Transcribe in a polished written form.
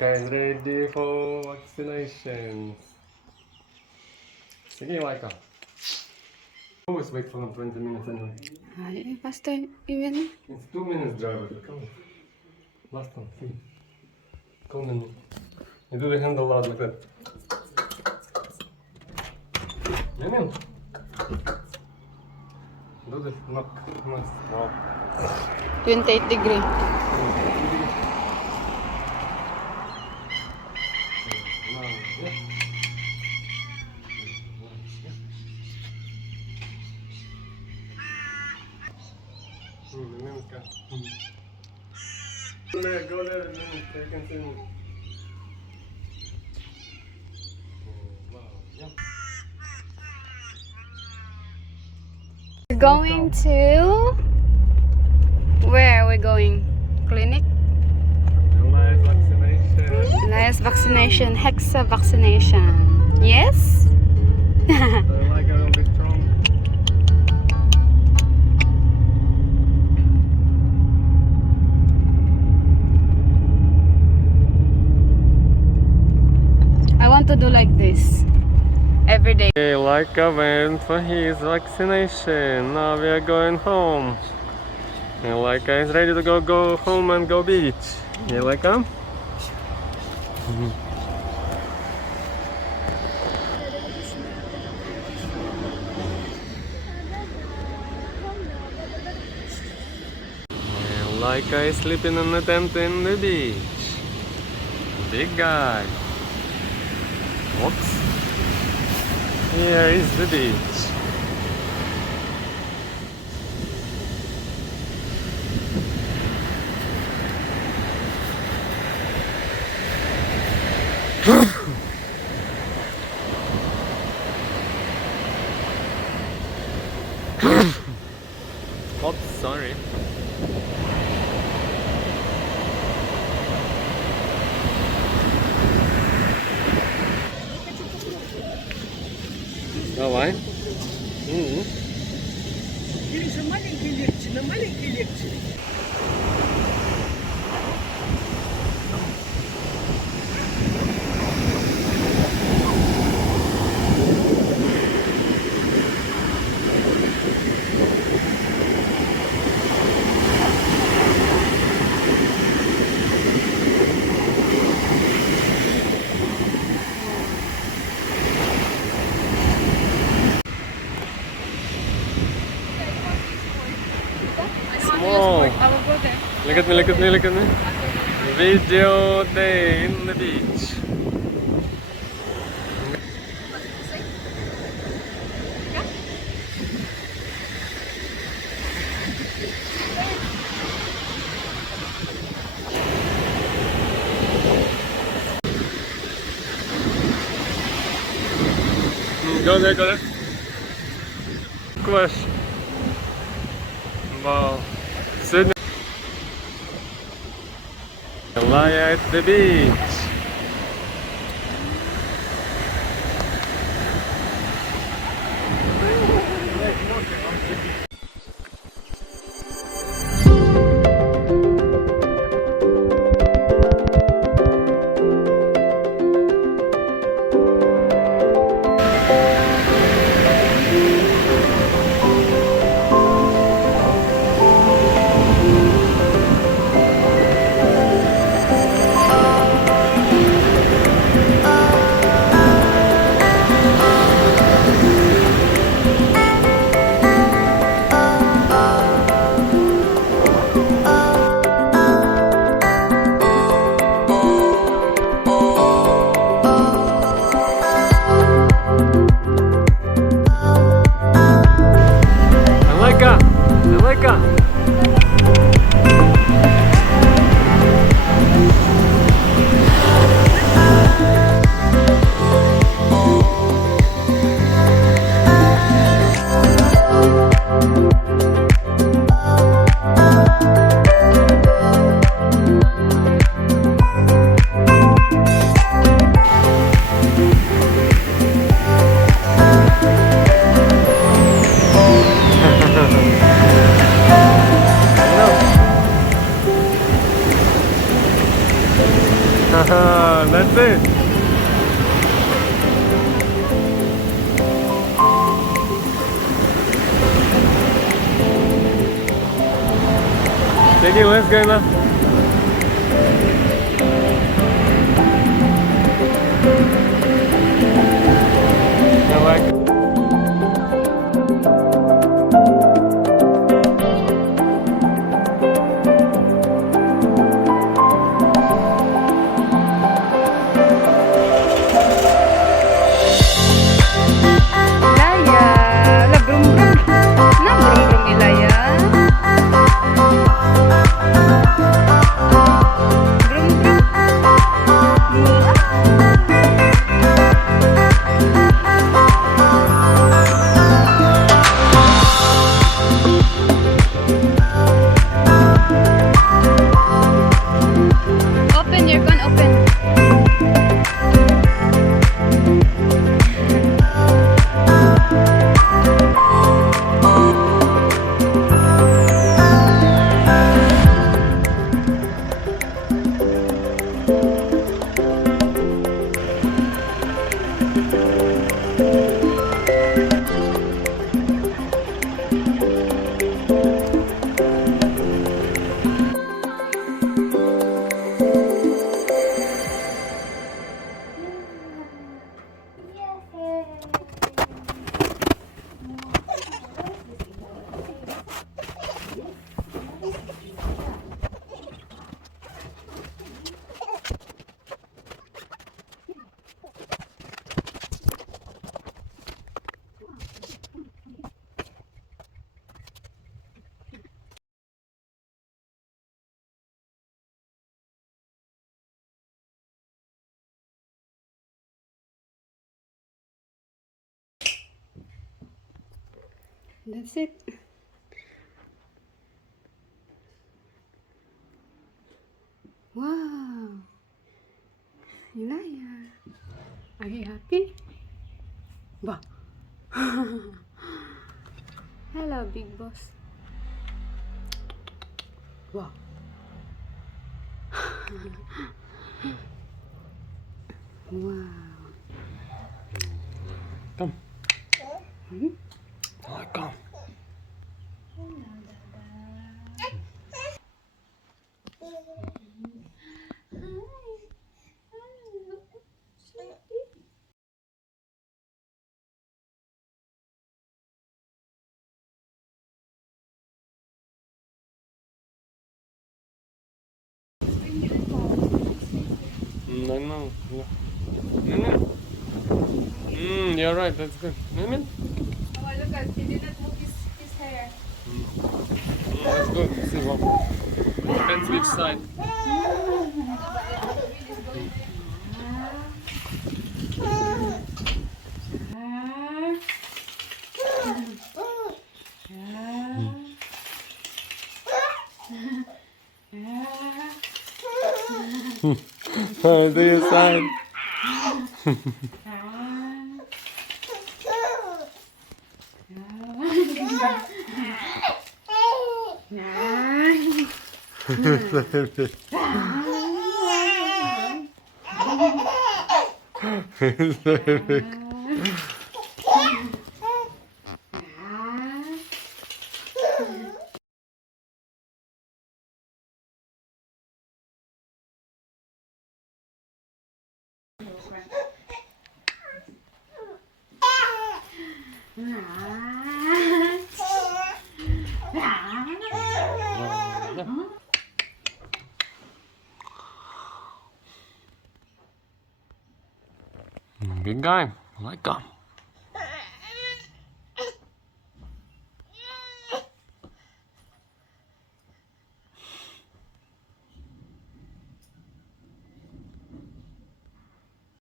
Guys, ready for vaccinations? Sige, Laika. Always wait for 20 minutes anyway. Ay, faster even. It's 2 minutes drive. Come on. Last one. See. Come on. You do the handle loud like that. Amen. Do the knock. Nice. Wow. 28 degree. Go there and then you can see me. Wow. Yeah. We're going to... Where are we going? Clinic? ELIAH'S vaccination. ELIAH'S vaccination. Hexa vaccination. Yes? I like a little bit strong. I want to do like this. Every day. Okay, Laika went for his vaccination. Now we are going home. And Laika is ready to go home and go beach. You Laika? And Laika is sleeping on the tent in the beach. Big guy. Oops. Here is the beach. Oops, sorry. Давай. Лиша, маленький легче, на маленький легче. Small. I will go there. Look at me, look at me, look at me. Video day in the beach. Go there, go there. Squash. Wow. Sydney. Lie at the beach. Haha, that's it. Sige, let's go na. I like it. Ilaya. La brum brum. Na brum brum Ilaya. Brum brum. Open your con, open. That's it. Wow. Ilaya. Are you happy? Bah. Hello, big boss. Wow. Wow. Come. Hmm? Oh, come. No, no, no. No, no. You're right, that's good. No, no. Oh, look at, he did not move his hair. That's good. See what? Depends which side. Oh, do your side. Big guy, like him.